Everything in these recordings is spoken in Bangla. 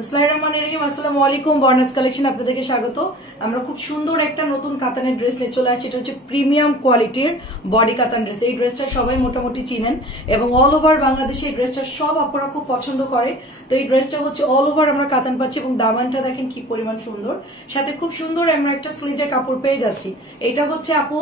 আসসালামু আলাইকুম বর্নাস কালেকশন আপনাদেরকে স্বাগত। আমরা খুব সুন্দর একটা নতুন কাতানের ড্রেস নিয়ে চলে আসছি। এটা হচ্ছে প্রিমিয়াম কোয়ালিটির বডি কাতান ড্রেস। এই ড্রেসটা সবাই মোটামুটি চিনেন এবং অল ওভার বাংলাদেশে এই ড্রেসটা সব আপনারা খুব পছন্দ করে। তো এই ড্রেসটা হচ্ছে অল ওভার আমরা কাতান পাচ্ছি এবং দামানটা দেখেন কি পরিমাণ সুন্দর, সাথে খুব সুন্দর আমরা একটা স্লিভের কাপড় পেয়ে যাচ্ছি। এটা হচ্ছে আপু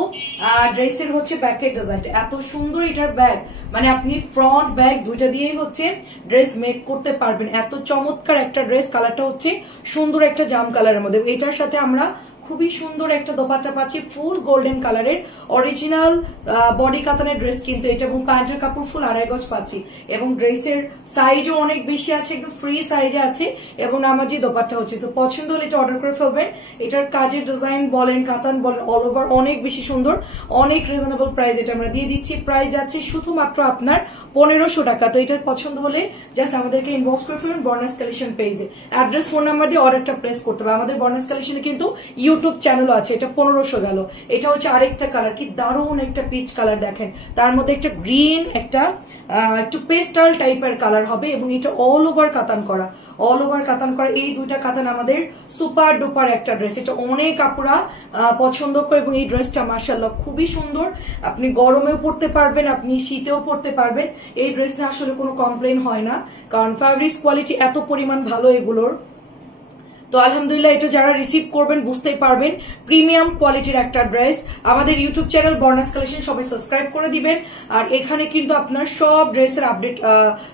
ড্রেসের হচ্ছে ব্যাকের ডিজাইনটা এত সুন্দর। এটার ব্যাগ মানে আপনি ফ্রন্ট ব্যাক দুইটা দিয়েই হচ্ছে ড্রেস মেক করতে পারবেন। এত চমৎকার একটা ড্রেস। কালারটা হচ্ছে সুন্দর একটা জাম কালারের মধ্যে। এটার সাথে আমরা খুবই সুন্দর একটা দোপাট্টা পাচ্ছি ফুল গোল্ডেন কালারের অরিজিনাল বডি কাতানের ড্রেস কিন্তু এটা, এবং প্যান্টের কাপড় ফুল 2.5 গজ পাচ্ছি এবং ড্রেসের সাইজও অনেক বেশি আছে, একদম ফ্রি সাইজে আছে এবং নামাজি দোপাট্টা হচ্ছে। তো পছন্দ হলে এটা অর্ডার করে ফেলবেন। এটার কাজের ডিজাইন বলেন কাতান বলেন অল ওভার অনেক বেশি সুন্দর, অনেক রিজনেবল প্রাইস এটা আমরা দিয়ে দিচ্ছি। প্রাইস যাচ্ছে শুধুমাত্র আপনার 1500 টাকা। তো এটার পছন্দ হলে জাস্ট আমাদেরকে ইনবক্স করে ফেলবেন বর্নাস কালেকশন পেজে, অ্যাড্রেস ফোন নাম্বার দিয়ে অর্ডারটা প্লেস করতে হবে। আমাদের বর্নাস কালেকশনে কিন্তু ইউটিউব চ্যানেলও আছে। এটা 1500 গেল। এটা হচ্ছে আরেকটা কালার, কি দারুণ একটা পিচ কালার দেখেন, তার মধ্যে একটা গ্রিন একটা একটু পেস্টাল টাইপের কালার হবে এবং এটা অল ওভার কাতান করা, অল ওভার কাতান করা। এই দুইটা কাতান আমাদের সুপার ডুপার একটা ড্রেস। এটা অনেক আপুরা পছন্দ করে এবং এই ড্রেসটা মাশাআল্লাহ খুবই সুন্দর। আপনি গরমেও পরতে পারবেন, আপনি শীতেও পরতে পারবেন। এই ড্রেস নিয়ে আসলে কোনো কমপ্লেন হয় না, কারণ ফ্যাব্রিক্স কোয়ালিটি এত পরিমাণ ভালো এগুলোর। তো আলহামদুলিল্লাহ এটা যারা রিসিভ করবেন বুঝতেই পারবেন প্রিমিয়াম কোয়ালিটির একটা ড্রেস। আমাদের ইউটিউব চ্যানেল বর্নাস কালেকশন সবাই সাবস্ক্রাইব করে দিবেন, আর এখানে কিন্তু আপনার সব ড্রেসের আপডেট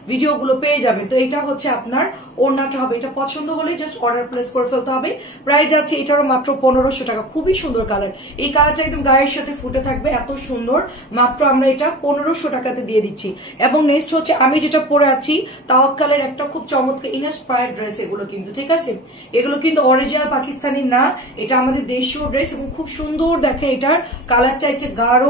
ভিডিওগুলো পেয়ে যাবেন। তো এটা হচ্ছে আপনার ওড়নাটা হবে। এটা পছন্দ হলে জাস্ট অর্ডার প্লেস করে ফেলতে হবে। প্রাইস যাচ্ছে এটারও মাত্র 1500 টাকা। খুবই সুন্দর কালার, এই কালারটা একদম গায়ের সাথে ফুটে থাকবে, এত সুন্দর। মাত্র আমরা এটা 1500 টাকাতে দিয়ে দিচ্ছি। এবং নেক্সট হচ্ছে আমি যেটা পরে আছি তাওয়াক্কালের একটা খুব চমৎকার ইনস্পায়ার্ড ড্রেস এগুলো কিন্তু, ঠিক আছে? এগুলো কিন্তু অরিজিনাল পাকিস্তানি না, এটা আমাদের দেশীয় ড্রেস এবং খুব সুন্দর। দেখেন এটার কালারটা একটা গাঢ়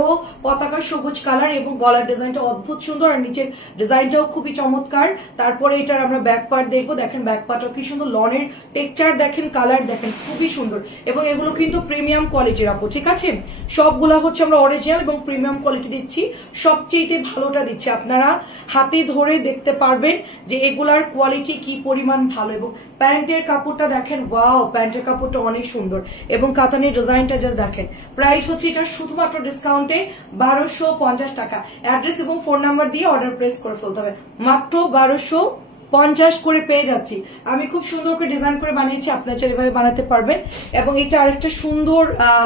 পতাকা সবুজ কালার এবং গলার ডিজাইনটা অদ্ভুত সুন্দর, আর নিচের ডিজাইনটাও খুবই চমৎকার। তারপরে এটার আমরা ব্যাক পার্ট দেখবো। দেখেন ব্যাক পার্টটাও কি সুন্দর, লনের টেক্সচার দেখেন, কালার দেখেন খুবই সুন্দর। এবং এগুলো কিন্তু প্রিমিয়াম কোয়ালিটির আপু, ঠিক আছে? সবগুলা হচ্ছে আমরা অরিজিনাল এবং প্রিমিয়াম কোয়ালিটি দিচ্ছি, সবচেয়ে ভালোটা দিচ্ছি। আপনারা হাতে ধরে দেখতে পারবেন যে এগুলার কোয়ালিটি কি পরিমাণ ভালো। এবং প্যান্টের কাপড়টা দেখেন, ওয়াও প্যান্টের কাপড়টা অনেক সুন্দর এবং কাতানের ডিজাইনটা জাস্ট দেখেন। প্রাইস হচ্ছে এটা শুধুমাত্র ডিসকাউন্টে 1250 টাকা। অ্যাড্রেস এবং ফোন নাম্বার দিয়ে অর্ডার প্লেস করে ফেলতে হবে। মাত্র 1250 করে পেয়ে যাচ্ছি। আমি খুব সুন্দর করে ডিজাইন করে বানিয়েছি, আপনারা চাইলে এভাবে বানাতে পারবেন। এবং এটা আরেকটা সুন্দর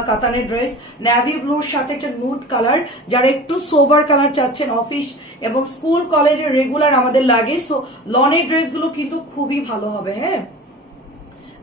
কাতানের ড্রেস, নেভি ব্লুর সাথে একটা নুড কালার। যারা একটু সোভার কালার চাচ্ছেন, অফিস এবং স্কুল কলেজের রেগুলার আমাদের লাগে, সো লনের ড্রেসগুলো কিন্তু খুবই ভালো হবে। হ্যাঁ,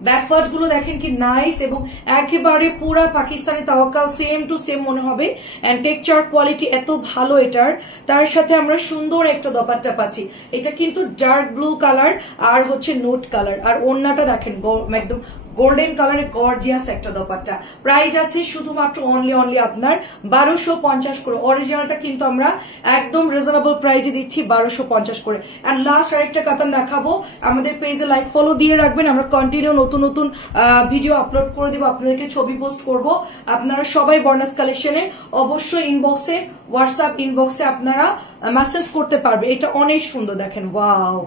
ব্যাকপার্ট গুলো দেখেন কি নাইস এবং একেবারে পুরা পাকিস্তানি তাওয়াক্কাল সেম টু সেম মনে হবে। এন্ড টেক্সচার কোয়ালিটি এত ভালো এটার। তার সাথে আমরা সুন্দর একটা দোপাট্টা পাচ্ছি। এটা কিন্তু ডার্ক ব্লু কালার আর হচ্ছে নোট কালার, আর ওড়নাটা দেখেন একদম গোল্ডেন কালারের গর্জিয়াস একটা দোপাট্টা। প্রাইস আছে শুধুমাত্র অনলি আপনার 1250 করে। অরিজিনালটা কিন্তু আমরা একদম রিজনেবল প্রাইসে দিচ্ছি 1250 করে। এন্ড লাস্ট আরেকটা কাতান দেখাবো। আমাদের পেজে লাইক ফলো দিয়ে রাখবেন, আমরা কন্টিনিউ নতুন নতুন ভিডিও আপলোড করে দিব, আপনাদেরকে ছবি পোস্ট করব। আপনারা সবাই বর্নাস কালেকশনে অবশ্যই ইনবক্সে, হোয়াটসঅ্যাপ ইনবক্সে আপনারা মেসেজ করতে পারবে। এটা অনেক সুন্দর দেখেন, ওয়াও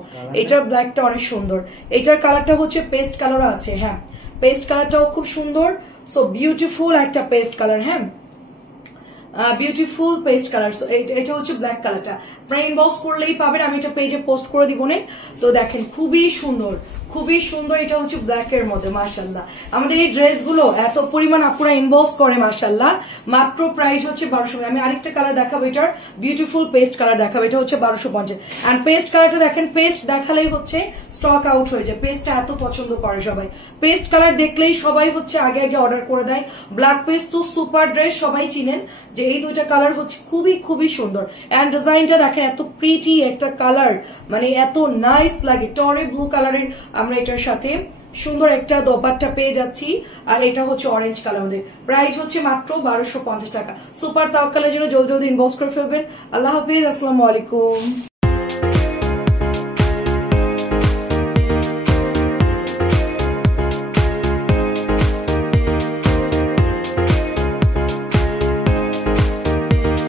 এটার ব্ল্যাকটা অনেক সুন্দর। এটার কালারটা হচ্ছে পেস্ট কালার আছে। হ্যাঁ, পেস্ট কালারটাও খুব সুন্দর। সো বিউটিফুল একটা পেস্ট কালার। হ্যাঁ, বিউটিফুল পেস্ট কালার। এটা হচ্ছে ব্ল্যাক কালারটা। আপনারা ইনবক্স করলেই পাবেন, আমি এটা পেজে পোস্ট করে দিব না। তো দেখেন খুবই সুন্দর, খুবই সুন্দর। এটা হচ্ছে ব্ল্যাক এর মধ্যে মাশাআল্লাহ। আমাদের এই ড্রেসগুলো এত পরিমাণ আপনারা ইনবক্স করে মাশাআল্লাহ। মাত্র প্রাইস হচ্ছে 1200। আমি আরেকটা কালার দেখাবো, এটার বিউটিফুল পেস্ট কালার দেখাবো। এটা হচ্ছে 1250। এন্ড পেস্ট কালারটা দেখেন, পেস্ট দেখালেই হচ্ছে স্টক আউট হয়ে যায়। পেস্টটা এত পছন্দ করে সবাই, পেস্ট কালার দেখলেই সবাই হচ্ছে আগে আগে অর্ডার করে দেয়। ব্ল্যাক পেস্ট তো সুপার ড্রেস, সবাই চিনেন যে এই দুইটা কালার হচ্ছে খুবই সুন্দর। এন্ড ডিজাইনটা দেখেন এত প্রিটি একটা কালার, মানে এত নাইস লাগে। টরে ব্লু কালারের আমরা এটার সাথে সুন্দর একটা দোপাট্টা পেয়ে যাচ্ছি, আর এটা হচ্ছে অরেঞ্জ কালার মধ্যে। প্রাইস হচ্ছে মাত্র 1250 টাকা। সুপার তাওয়াক্কালের জন্য জলদি ইনবক্স করে ফেলবেন। আল্লাহ হাফিজ, আসসালামু আলাইকুম।